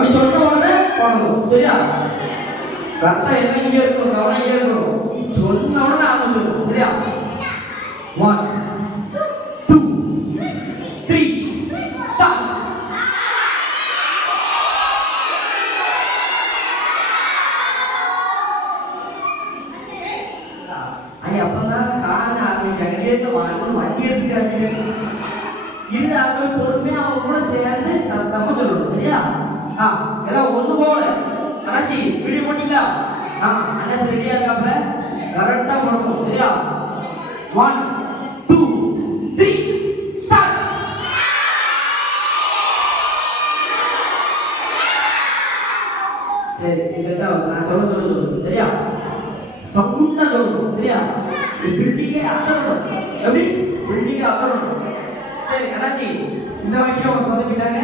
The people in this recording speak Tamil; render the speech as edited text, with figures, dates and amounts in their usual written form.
அப்படி சொன்ன உடனே போடணும். சரியா? கரெக்டா எல்லாம் இங்கே இருக்கணும், கவனம் இங்கே இருக்கணும். சொன்ன உடனே ஆரம்பிச்சிடும். சரியா? 1 2 3 ஸ்டார்ட். ஐயா அப்பதான் காரண ஆரம்பிக்காங்க வண்டி எடுத்துக்காங்க. இருந்தாங்க பொறுமையா அவங்க கூட சேர்ந்து சத்தமா சொல்லணும். சரியா? எல்லாம் ஒண்ணு போல கடைசி வீடியோ போட்டீங்களா? அண்ணா ரெடியா இருக்காப்ல கரெக்டா போடணும். சரியா? 1 2 3 ஸ்டார்ட். சரி செட்டா நான் சொல்ல சரியா? சவுண்டா சொல்லணும். சரியா? பில்டிங்கே அகறணும். எப்படி பில்டிங்கே அகறணும். சரி அண்ணாச்சி இந்த வண்டியை சொதப்பிட்டாங்க.